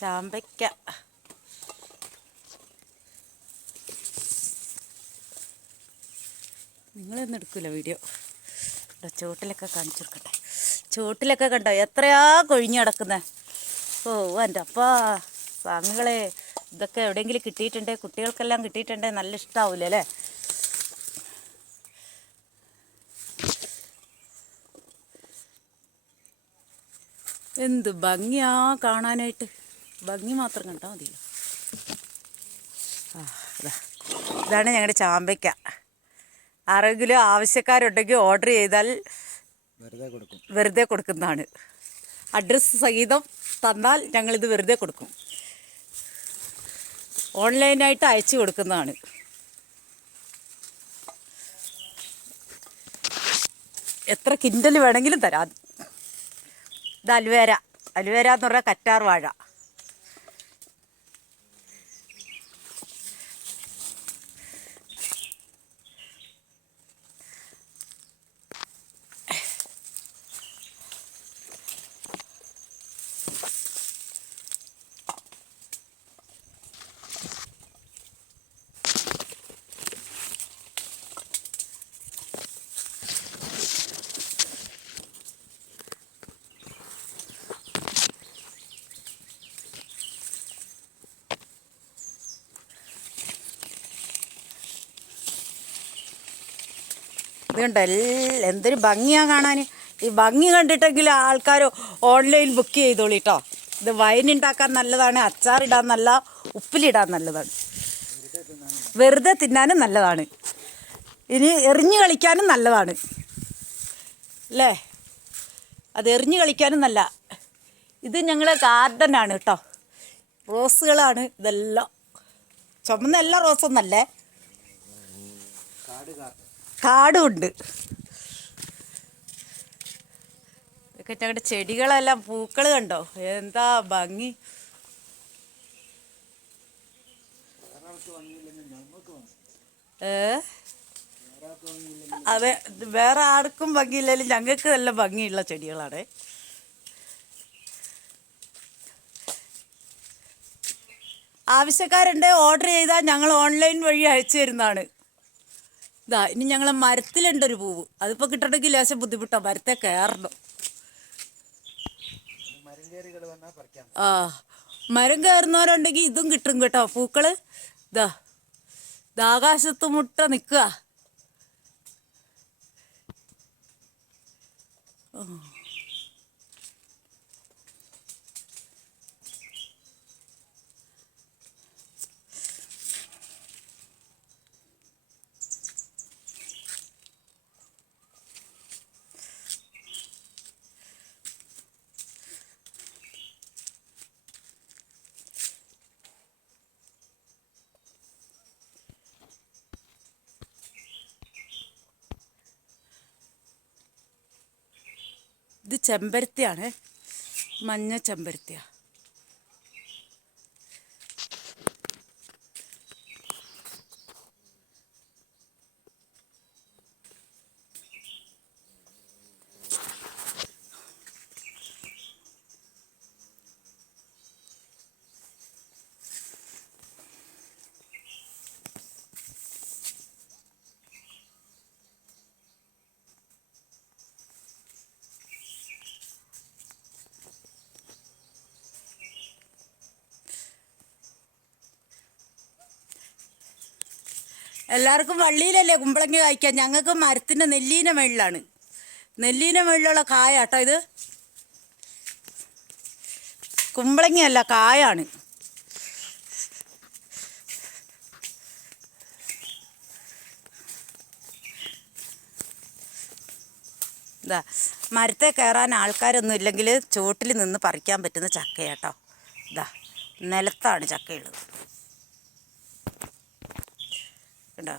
ചാമ്പയ്ക്ക. നിങ്ങളൊന്നും എടുക്കില്ല വീഡിയോ. ചോട്ടിലൊക്കെ കാണിച്ചു കൊടുക്കട്ടെ. ചോട്ടിലൊക്കെ കണ്ടോ എത്രയാ കൊഴിഞ്ഞു കിടക്കുന്നത്. ഓ എൻ്റെ അപ്പാ സ്വാമികളെ, ഇതൊക്കെ എവിടെയെങ്കിലും കിട്ടിയിട്ടുണ്ടേ, കുട്ടികൾക്കെല്ലാം കിട്ടിയിട്ടുണ്ടേ നല്ല ഇഷ്ടാവൂലേ അല്ലേ? എന്ത് ഭംഗിയാ കാണാനായിട്ട്. ഭംഗി മാത്രം കണ്ടാൽ മതിയല്ലോ. ഇതാണ് ഞങ്ങളുടെ ചാമ്പയ്ക്ക. ആരെങ്കിലും ആവശ്യക്കാരുണ്ടെങ്കിൽ ഓർഡർ ചെയ്താൽ വെറുതെ കൊടുക്കുന്നതാണ്. അഡ്രസ്സ് സഹിതം തന്നാൽ ഞങ്ങളിത് വെറുതെ കൊടുക്കും. ഓൺലൈനായിട്ട് അയച്ചു കൊടുക്കുന്നതാണ്. എത്ര കിൻഡൽ വേണമെങ്കിലും തരാം. ഇത് അലുവേര. അലുവേര എന്ന് പറഞ്ഞാൽ കറ്റാർ വാഴ. ഇതുണ്ട് എന്തൊരു ഭംഗിയാണ് കാണാൻ. ഈ ഭംഗി കണ്ടിട്ടെങ്കിലും ആൾക്കാർ ഓൺലൈൻ ബുക്ക് ചെയ്തോളിട്ടോ. ഇത് വൈനുണ്ടാക്കാൻ നല്ലതാണ്, അച്ചാറിടാൻ നല്ല, ഉപ്പിലിടാൻ നല്ലതാണ്, വെറുതെ തിന്നാനും നല്ലതാണ്, ഇനി എറിഞ്ഞു കളിക്കാനും നല്ലതാണ് അല്ലേ? അത് എറിഞ്ഞു കളിക്കാനും നല്ല. ഇത് ഞങ്ങളെ ഗാർഡനാണ് കേട്ടോ. റോസുകളാണ് ഇതെല്ലാം. ചുമന്ന എല്ലാ റോസൊന്നല്ലേ, കാടുമുണ്ട്. ഇതൊക്കെ ഞങ്ങളുടെ ചെടികളെല്ലാം പൂക്കൾ കണ്ടോ, എന്താ ഭംഗി. അതെ, വേറെ ആർക്കും ഭംഗിയില്ലെങ്കിലും ഞങ്ങൾക്ക് നല്ല ഭംഗിയുള്ള ചെടികളാണ്. ആവശ്യക്കാരുണ്ട് ഓർഡർ ചെയ്താൽ ഞങ്ങൾ ഓൺലൈൻ വഴി അയച്ചു തരുന്നതാണ്. ഇതാ ഇനി ഞങ്ങളെ മരത്തിലുണ്ടൊരു പൂവ്. അതിപ്പോൾ കിട്ടണമെങ്കിൽ ലേശം ബുദ്ധിമുട്ടാണ്, മരത്തെ കയറണം. ആ, മരം കയറുന്നവരുണ്ടെങ്കിൽ ഇതും കിട്ടും കേട്ടോ പൂക്കള്. ഇതാ ആകാശത്ത് മുട്ട നിൽക്കുക. ഇത് ചെമ്പരത്തിയാണ്, മഞ്ഞ ചെമ്പരത്തിയാണ്. എല്ലാവർക്കും വള്ളിയിലല്ലേ കുമ്പളങ്ങ കായ്ക്കാൻ, ഞങ്ങൾക്ക് മരത്തിൻ്റെ നെല്ലീന മേളിലാണ്. നെല്ലീന മേളിലുള്ള കായ കേട്ടോ ഇത്. കുമ്പളങ്ങയല്ല, കായാണ്. ഇതാ മരത്തെ കയറാൻ ആൾക്കാരൊന്നും ഇല്ലെങ്കിൽ ചുവട്ടിൽ നിന്ന് പറിക്കാൻ പറ്റുന്ന ചക്ക കേട്ടോ. ഇതാ നിലത്താണ് ചക്കയുള്ളത് കേട്ടോ.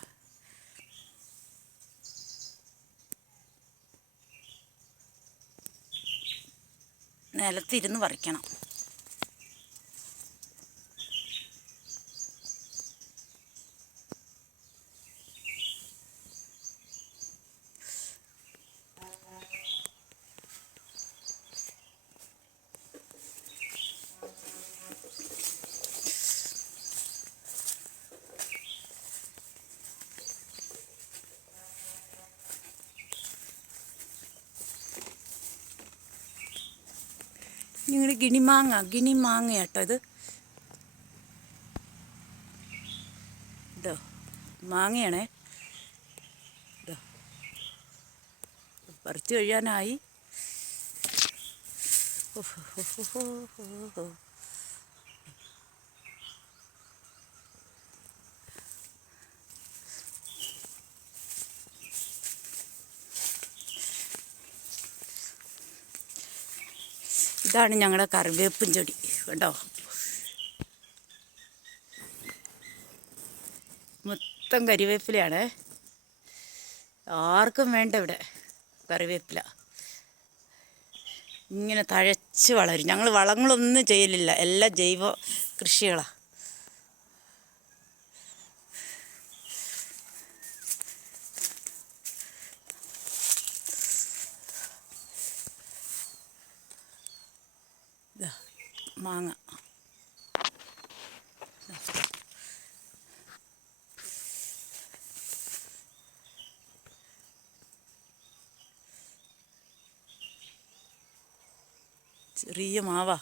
നിലത്തിരുന്ന് പറിക്കണം. നിങ്ങൾ ഗിനി മാങ്ങ കേട്ടോ ഇത്. ഇതോ മാങ്ങയാണേ. ഇതോ പറിച്ചു കഴിയാനായി. ഇതാണ് ഞങ്ങളുടെ കറിവേപ്പും ചെടി കേട്ടോ. മൊത്തം കരിവേപ്പിലയാണ്. ആർക്കും വേണ്ട ഇവിടെ കറിവേപ്പില. ഇങ്ങനെ തഴച്ച് വളരും. ഞങ്ങൾ വളങ്ങളൊന്നും ചെയ്യലില്ല, എല്ലാം ജൈവ കൃഷികളാണ്. മാങ്ങ ചെറിയ മാവാ.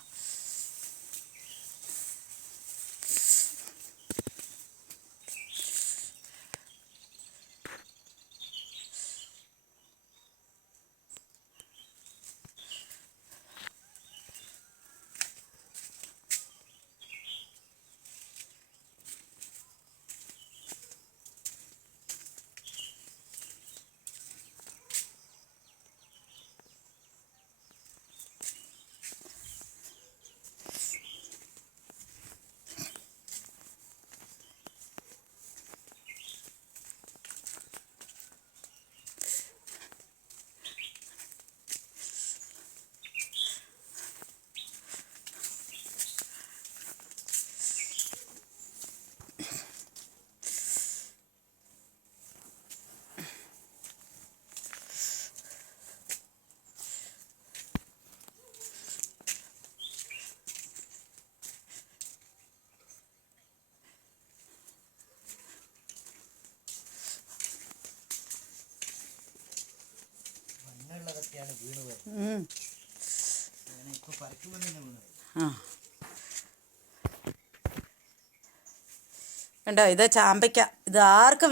കണ്ടോ, ഇത് ചാമ്പയ്ക്ക. ഇത്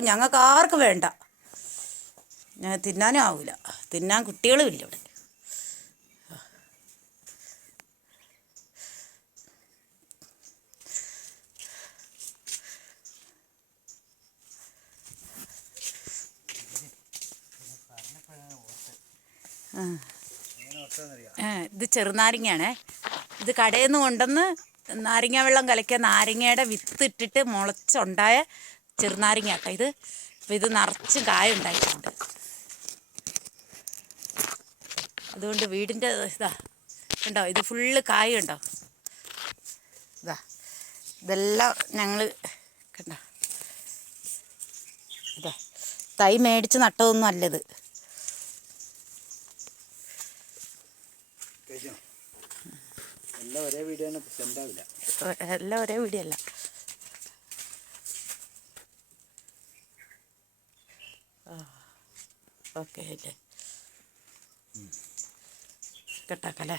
ഞങ്ങൾക്ക് ആർക്കും വേണ്ട. ഞാൻ തിന്നാനും ആവില്ല, തിന്നാൻ കുട്ടികളും ഇല്ല ഇവിടെ. ഇത് ചെറുനാരങ്ങയാണേ. ഇത് കടയിൽ നിന്ന് കൊണ്ടുവന്ന് നാരങ്ങ വെള്ളം കലക്കിയ നാരങ്ങയുടെ വിത്ത് ഇട്ടിട്ട് മുളച്ചുണ്ടായ ചെറുനാരങ്ങ കേട്ടോ ഇത്. അപ്പോൾ ഇത് നിറച്ചും കായ ഉണ്ടായിട്ടുണ്ട്. അതുകൊണ്ട് വീടിൻ്റെ ഇതാ ഉണ്ടോ, ഇത് ഫുള്ള് കായ ഉണ്ടോ. ഇതെല്ലാം ഞങ്ങൾ കണ്ടോ, ഇതാ തൈ മേടിച്ച് നട്ടതൊന്നും അല്ലത്. എല്ലാം ഒരേ വീഡിയോ അല്ല. ഓക്കെ അല്ലേ, കട്ടാക്കല്ലേ.